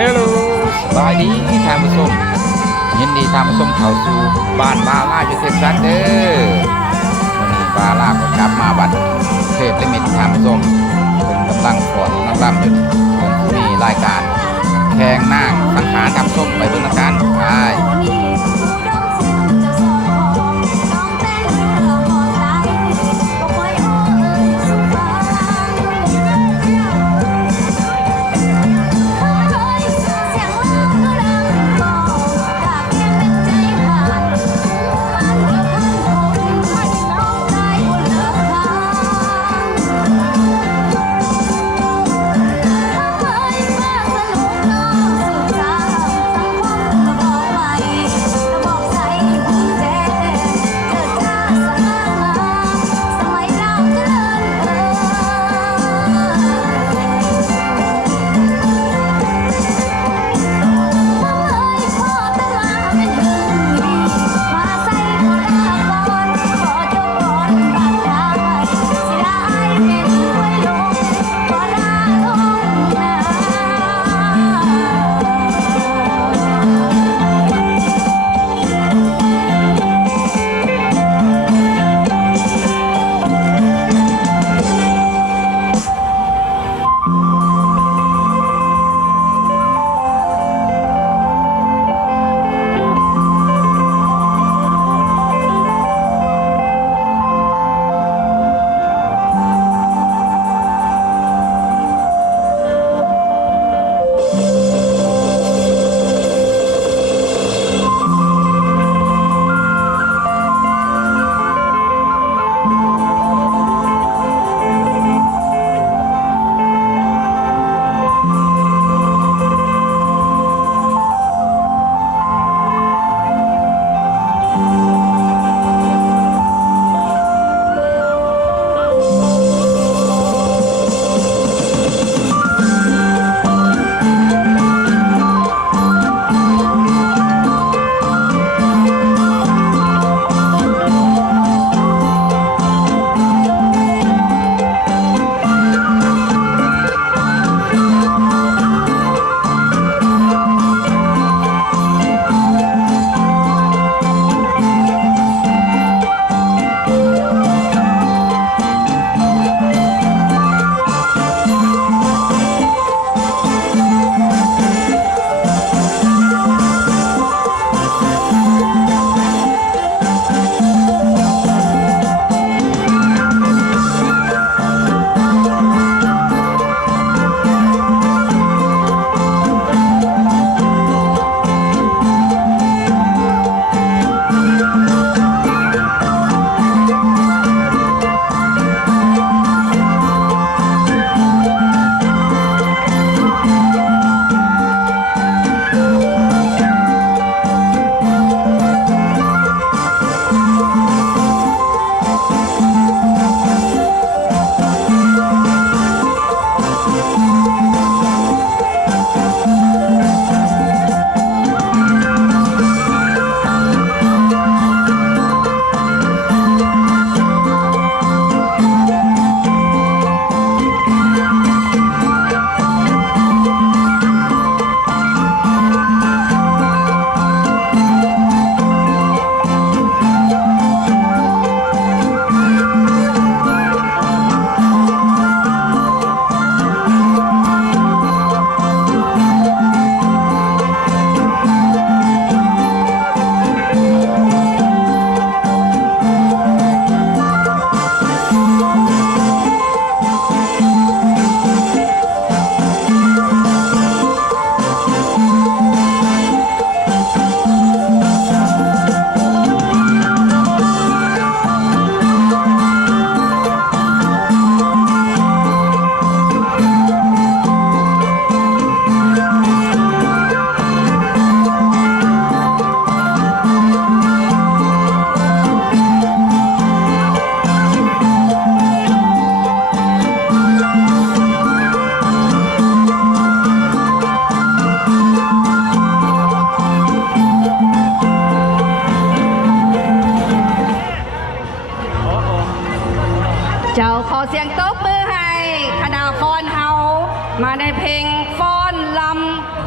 เฮลโลสบายดีท่านผู้ชมยินดีท่านผู้ชมเข้าสู่บ้านบาล่าอยู่เท็กซัสเด้อวันนี้บาล่าก็กลับมาบัดเทพลิมิตท่านผู้ชมเป็นกำลังฝนกำลังอยู่มีรายการแข่งนั่งสังขารท่านผู้ชมไปเบิ่งกันไป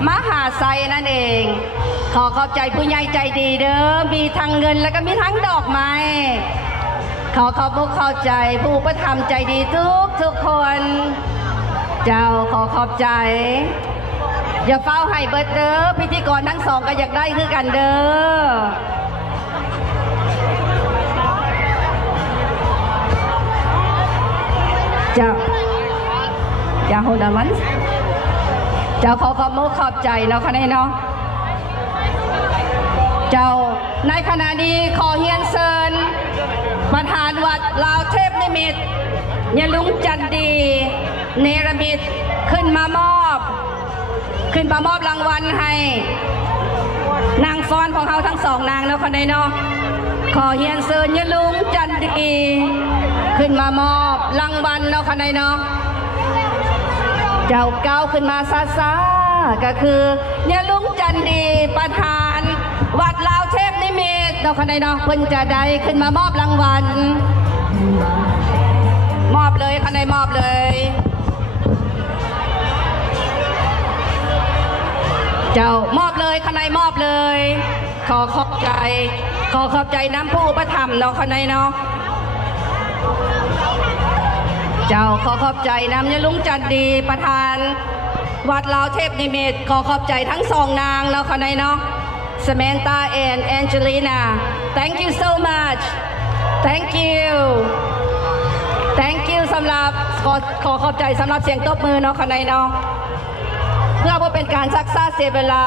มหาไซนั่นเอง ขอขอบใจผู้ใหญ่ใจดีเด้อมีทั้งเงินแล้วก็มีทั้งดอกไม้ขอขอบคุณเข้าใจผู้ประทับใจดีทุกคน เจ้าขอขอบใจอย่าเฝ้าให้เบิดเด้อพิธีกรทั้งสองก็อยากได้คือกันเด้อเจ้าอย่าโหดมันเจ้าขอขอบคุณขอบใจเนาะคะแนนเนาะเจ้าในขณะนี้ขอเฮียนเซินประธานวัดลาวเทพนิมิตรยะลุงจันดีเนรมิตขึ้นมามอบรางวัลให้นางฟ้อนของเขาทั้งสองนางแล้วคนใดเนาะขอเฮียนเซินยะลุงจันดีขึ้นมามอบรางวัลแล้วคนใดเนาะเจ้าก้าวขึ้นมาซาก็คือยะลุงจันดีประธานวัดลาวเทพนิมิตรเราคนใดเนาะเพิ่นจะได้ขึ้นมามอบรางวัลมอบเลยคนใดมอบเลยเจ้ามอบเลยคนใดมอบเลยขอขอบใจน้ำผู้ประทับเนาะคนใดเนาะเจ้าขอขอบใจน้ำยะลุงจันดีประธานวัดลาวเทพนิมิตรขอขอบใจทั้งสองนางเนาะคนใดเนาะSamantha and Angelina thank you so much thank you สำหรับขอขอบใจสำหรับเสียงตบมือเนาะคนใดเนาะเพื่อว่าเป็นการซักซ่าเสียเวลา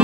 เ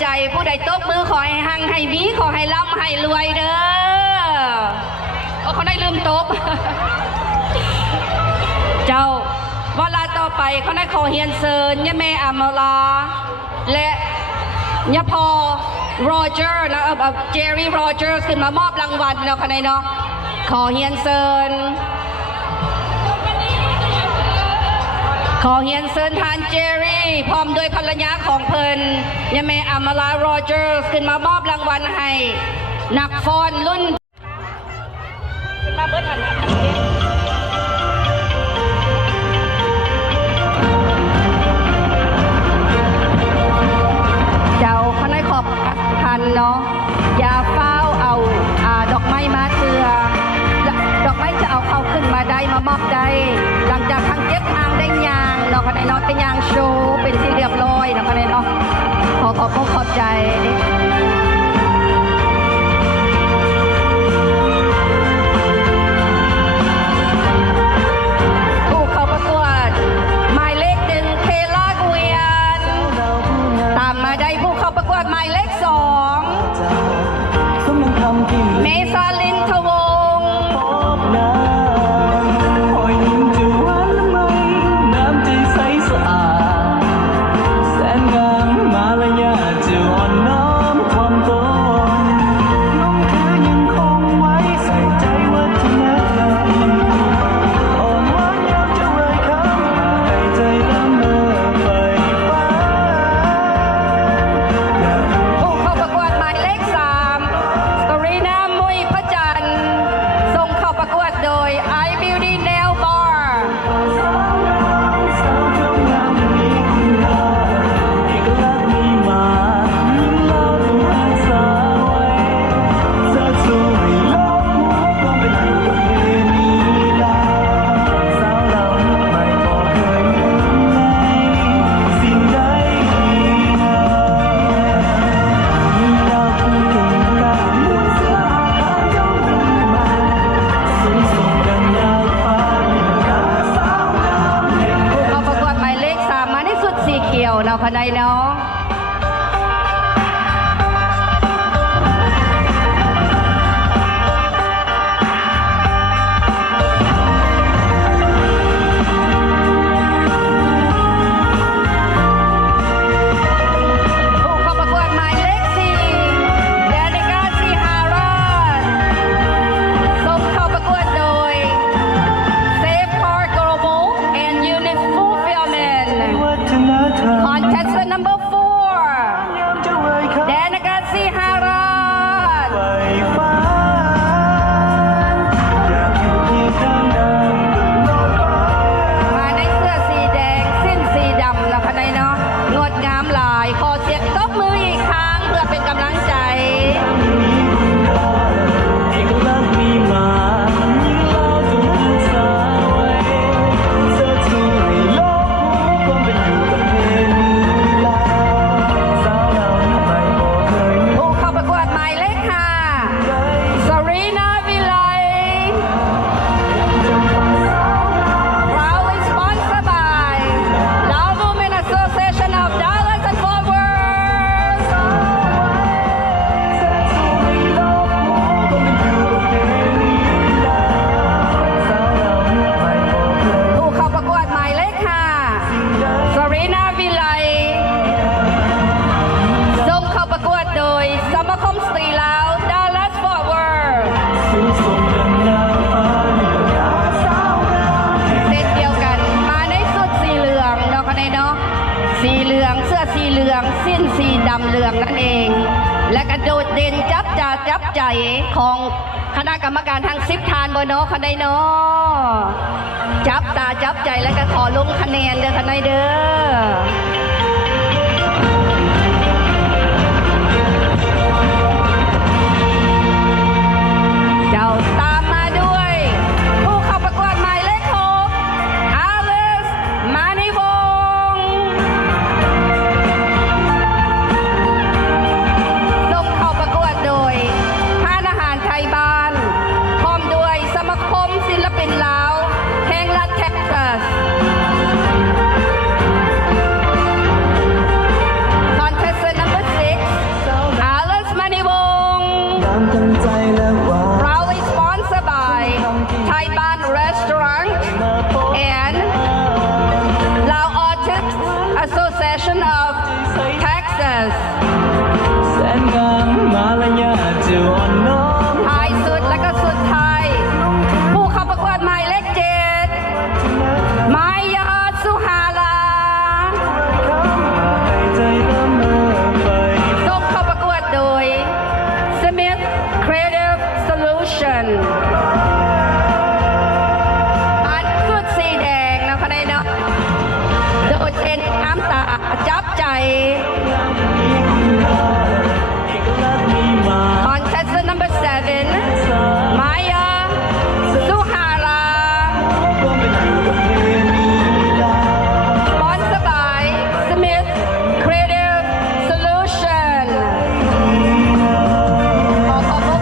ใจผู้ใดตบมือขอให้หังให้มีขอให้ร่ำให้รวยเด้อเขาได้ลืมตบ เจ้าเวลาต่อไปเขาได้ขอเฮียนเซินยะแม่อามลาและยะพอโรเจอร์นะเจอรี่โรเจอร์ขึ้นมามอบรางวัลเนาะคะแนนเนาะขอเฮียนเซินทานเจอรี่พร้อมด้วยภรรยาของเพิ่นยะแม่อามลาโรเจอร์ขึ้นมามอบรางวัลให้นักฟ้อนรุ่นขึ้นมาเบิดทันเจ้าพนักขอบพันเนาะอย่าเฝ้าเอาดอกไม้มาเถือดอกไม้จะเอาเข้าขึ้นมาได้มามอบได้หลังจากทางเก็บทางได้ยางเนาะคะแนนเนาะเป็นยางโชว์เป็นที่เรียบร้อยเนาะคะแนนเนาะขอบใจผู้เข้าประกวดหมายเลข1เคล่าเกวียนตามมาได้ผู้เข้าประกวดหมายเลข2เมษาลินทวงศ์เราภายในเนาะnumber 4 แดนกาซีฮาราดมาในเสื้อสีแดงสิ้นสีดำนะคะในเนาะงดงามหลายขอเสียงตบมืออีกครั้งเพื่อเป็นกำลังใจสีเหลืองเสื้อสีเหลืองสิ้นสีดำเหลืองนั่นเองและกระโดดเด่นจับใจของคณะกรรมการทั้ง10 ทานบนเนาะคะแนนเนาะจับใจและก็ขอลงคะแนนเด้อคะแนนเด้อเจ้าตามมาด้วยผู้เข้าประกวดหมายเลข6อาลิสมานิวงศ์ส่งเข้าประกวดโดยห้านอาหารไทยบ้านพร้อมด้วยสมาคมศิลปินลาวแห่งรัฐเท็กซัส น้ำตาจับใจ Contestant number 7 Maya Suhara Sponsored by Smith Creative Solution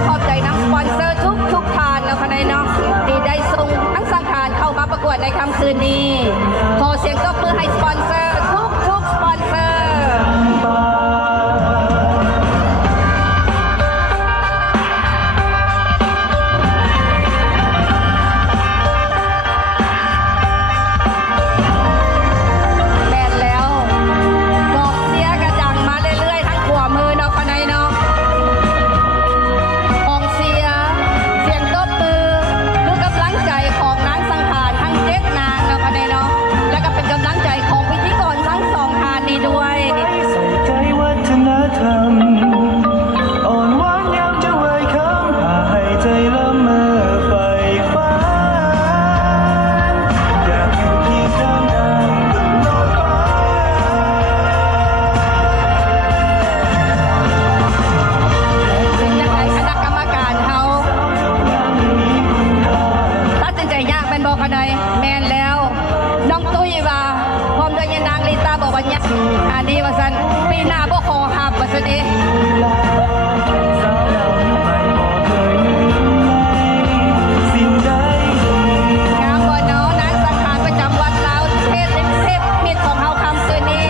ขอบใจน้ำสปอนเซอร์ทุกทานแล้วค่ะในน้องที่ได้ส่งทั้งสังขารเข้ามาประกวดในค่ำคืนนี้ ขอเสียงตบมือให้สปอนเซอร์ทุกสปอนเซอร์แมนแล้วน้องตุ้ยว่าพร้อมด้วยยานางลิตาบอกว่าเนี่ยอันนี้ว่าสันปีหน้าบ่ขอหับว่าสันเองงามบ่เนาะนางสังขารประจำวัดลาวเทพมิตรของเฮาคำคืนนี้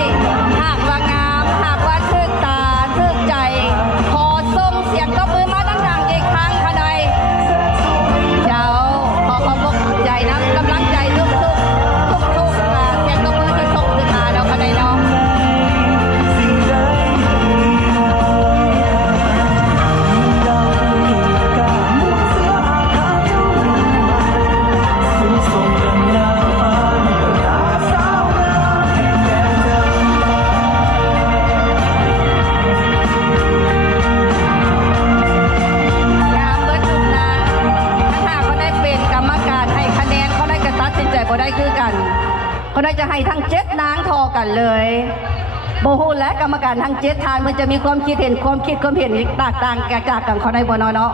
หากว่างามหากว่าทึกตาทึกใจขอส่งเสียงตบมือมาดังๆอีกครั้งค่ะหน่อยเจ้าขอขอบคุณใจนะกำลังใจทุกเสียงตบมือที่ส่งขึ้นมาแล้วค่ะในน้องบ่ได้คือกันเขาได้จะให้ทั้ง7นางทอกันเลยโบฮูและกรรมการทั้ง7ทานมันจะมีความคิดเห็นความเห็นแตกต่างแตกต่างกันเขาได้บ่เนาะ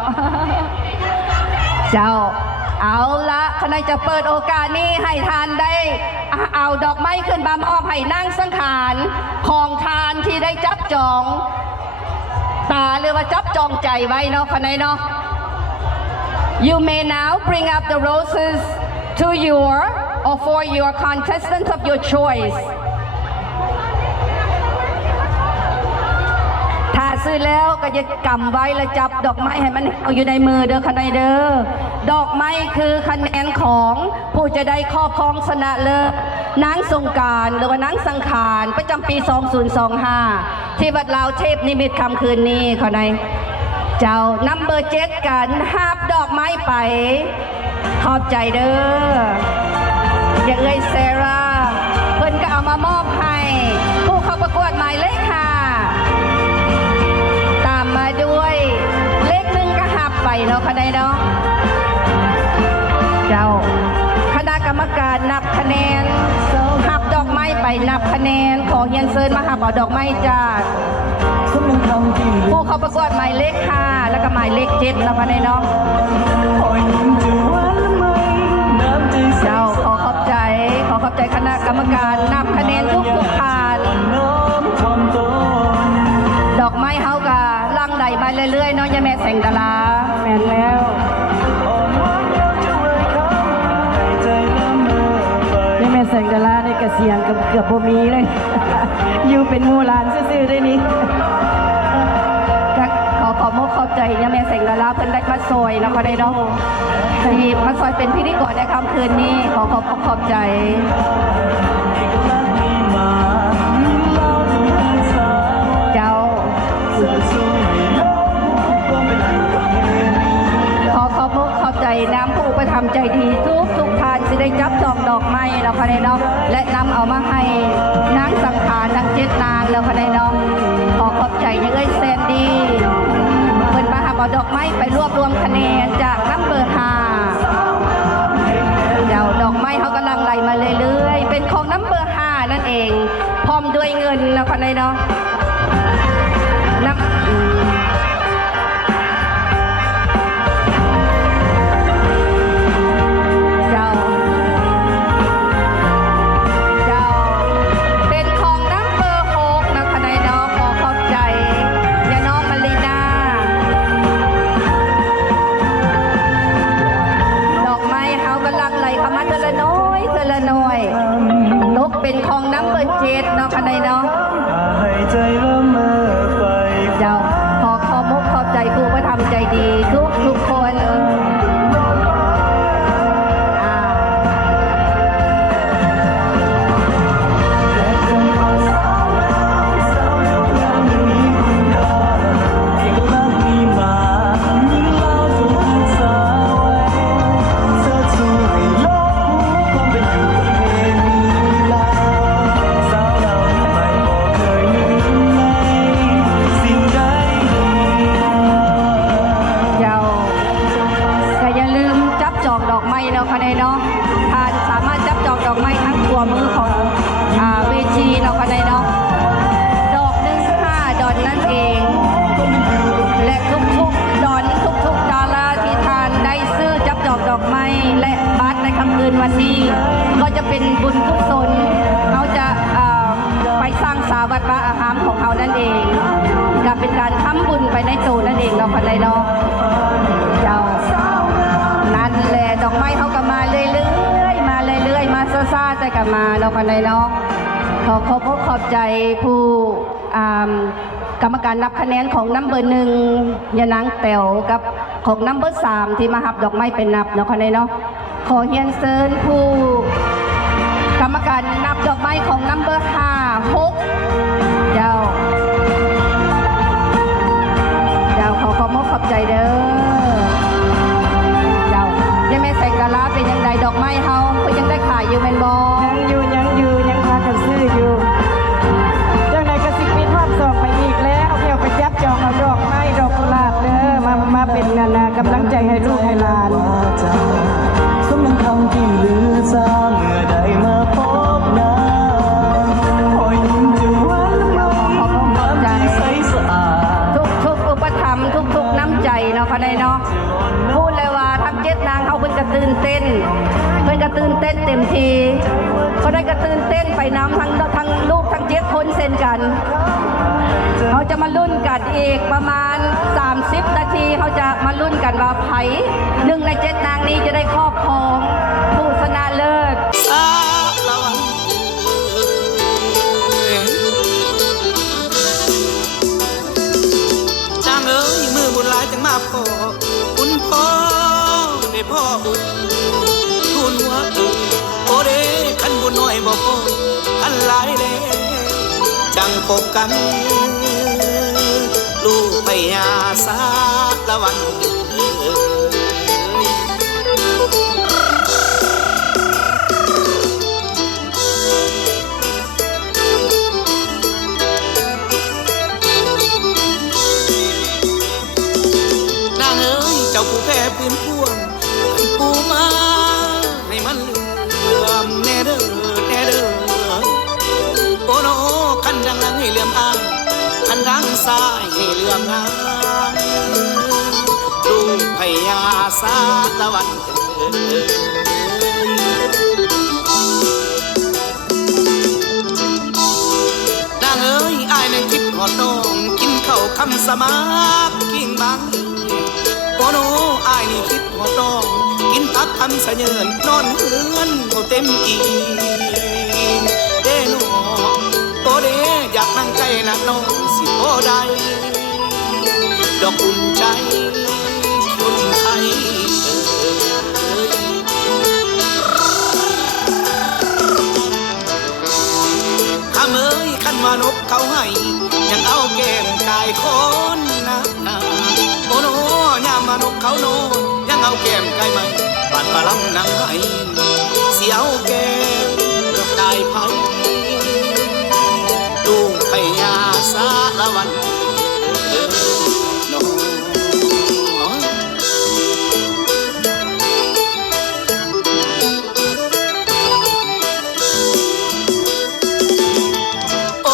เจ้าเอาละเขาได้จะเปิดโอกาสนี้ให้ทานได้เอาดอกไม้ขึ้นมามอบให้นางสังขารของทานที่ได้จับจองตาหรือว่าจับจองใจไว้เนาะเขาได้เนาะ You may now bring up the roses to your or for your contestants of your choice ถ้าซื้อแล้วก็จะกำไว้แล้วจับดอกไม้ให้มันเอาอยู่ในมือเด้อคะแนนเด้อดอกไม้คือคะแนนของผู้จะได้ครอบครองชนะเลิศนางสงกรานต์หรือว่านางสังขารประจำปี 2025 ที่วัดลาวเทพนิมิตรค่ำคืนนี้เขาในเจ้านัมเบอร์7กันหาบดอกไม้ไปขอบใจเด้ออย่างเอ่ยเซราเพิ่นก็เอามามอบให้ผู้เข้าประกวดหมายเลขค่ะตามมาด้วยเลข1ก็หับไปเนาะคะแนนเนาะเจ้าคณะกรรมการนับคะแนนหับดอกไม้ไปนับคะแนนขอเฮียนเซินมาหับเอาดอกไม้จากผู้เข้าประกวดหมายเลขค่ะแล้วก็หมายเลข7เนาะคะแนนเนาะเจ้าขอขอบใจคณะกรรมการนับคะแนนทุกทานดอกไม้เฮากะลังใดมาเรื่อยๆเนาะยายแม่แสงดาราแม่นแล้วยายแม่แสงดาราในกระเสียงเกือบบ่มีเลย อยู่เป็นหมู่หลานซื่อๆได้นี่ขอมกขอบใจยายแม่แสงดาราเพิ่นได้มาซอยเนาะก็ได้เนาะที่มาซอยเป็นพิธีกรในค่ำคืนนี้ขอบใจเจ้าขอมกขอบใจน้ำผู้ประทับใจดีทุกทานจะได้จับจองดอกไม้แล้วค่ะในเนาะและนำเอามาให้นางสังขารนาง7นางแล้วค่ะในเนาะขอบใจยังเอ้ยแซนดี้เพิ่นมาหาเอาดอกไม้ไปรวบรวมคะแนนจากนัมเบอร์5เดี๋ยวดอกไม้เขากำลังไหลมาเรื่อยๆเป็นของนัมเบอร์5นั่นเองพร้อม ด้วยเงินเนาะคนใดเนาะนับเจ้าเป็นของนับเบอร์6นะคนใดเนาะขอขอบใจยาน้องมารีนาดอกไม้เฮากำลังไหลเข้ามาเทละน้อยเทละน้อยนกเป็นของน้ำเบอร์7เนาะคนใดเนาะเจ้าขอมุกขอบใจผู้ประทำใจดีทุกคนคนใดเนาะทานสามารถจับจองดอกไม้ทั้งตัวมือของเวทีเนาะคนใดเนาะดอกหนึ่ง5 ดอนนั่นเองและทุกๆดอนทุกๆดอลลาร์ที่ทานได้ซื้อจับจองดอกไม้และบัตรในค่ำคืนวันนี้ก็จะเป็นบุญกุศลเขาจะไปสร้างสาวัดบ้าอาหารของเขานั่นเองก็เป็นการทำบุญไปในตัวนั่นเองเนาะคนใดเนาะเจ้านั่นแหละดอกไม้เขาก็มาเรื่อยๆมาซ่าๆแต่ก็มาเราคนใดเนาะขอบใจผู้กรรมการนับคะแนนของนัมเบอร์1ยานางแต๋วกับของนัมเบอร์3ที่มาหับดอกไม้เป็นนับเนาะคนใดเนาะขอเฮียนเซิญผู้กรรมการนับดอกไม้ของนัมเบอร์5 6เจ้าขอบใจเด้อยังแม่แสงดาราเป็นยังไงดอกไม้เฮาก็ยังได้ขายอยู่แม่นบ่ยังพากันซื้ออยู่จังใดก็สิปิดรอบ2ไปอีกแล้วเดี๋ยวไปจับจองเอาดอกไม้ดอกกุหลาบเด้อมาเป็นกำลังใจให้ลูกให้หลานสมยังคำที่ลือจางเมื่อใดมาพบหน้าคอยยิ้มจะหวานน้ำใจใสสะอาดทุกอุปถัมภ์ทุกน้ำใจเนาะคนใดเนาะพูดเลยว่าทั้ง7 นางเขาเพิ่นกระตื่นเต้นเต็มทีเขาได้กระตื่นเต้นไปน้ำทั้งลูกทั้ง7 คนเซ็นกันเขาจะมาลุ้นกันอีกประมาณ30 นาทีเขาจะมาลุ้นกันว่าไผ1 ใน 7 นางนี้จะได้ครอบครองผู้ชนะเลิศจางเอ๋ยมือบุญหลายจังมาพ่อคุณพ่อได้พ่อบุญทุนหัวโอเด้ขันบุญน้อยบ่พอขันหลายเด้จังพบกันลูกพญาสาละวันนางเอ๋ยเจ้าผู้แพ้พื้นพวงปูมาให้มันเหลื่อมแน่เด้อโอ้โนขันดังหลังให้เหลื่อมอ้างขันดังซ้ายให้เหลื่อมนางลูกพญาสาละวันนางเอ๋ยอายในคิดหอดน้องกินข้าวคำสมากิ่งบางโอ้โนอายนี่คิดหอดน้องกินพักคำเสยนนอนเฮือนก็เต็มอิ่มเด้น้องโอเด้อยากนั่งใกล้นักน้องสิโอได้ดอกอุ่นใจคนไทยข้าเมื่อยขันมานกเขาให้ยังเอาแก้มกายคนนะโอ้โนยามมานกเขาโนยังเอาแก้มกายไม่บาดปลาลำนางให้เสียวแก้มกายไผ่ลูกพญาสาละวันน้องโอ้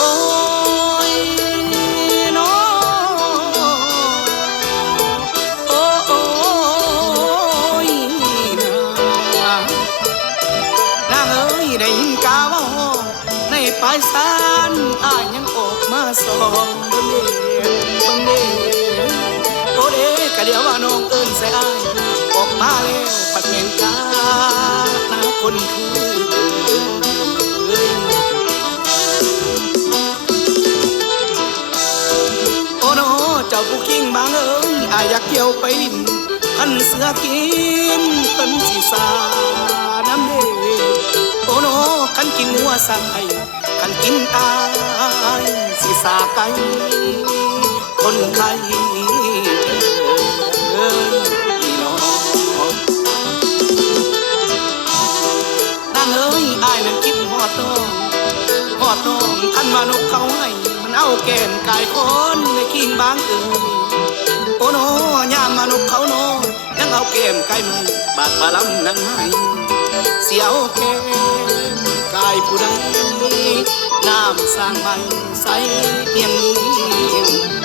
ได้ยินกาว่าห้องในปลายสานอายยังออกมาสองบังเดบังเดโอเดกะเดียวว่าน้องเอิ้นใส่อายออกมาแล้วปัดเมนกาหน้าคนคือโอโนเจ้าผู้คิงบางเอ้ยอายอยากเกี่ยวไปลิ้นขันเสือกินเป็นสีสาน้ำเดโอโนขันกินหัวสายขันกินอายสีสาไก่คนไทยพี่น้องนางเอ้ยอายนั้นคิดหอดน้องขันมานกเขาให้มันเอาแก้มกายคนในคิงบางเอ้ยโอโนยามมนุษย์เขาโนยังเอาเกมไก่มือบาดบาลำนั่งให้เสียวเกมกายผู้ใดน้ำสร้างใหม่ใสเพียงนี้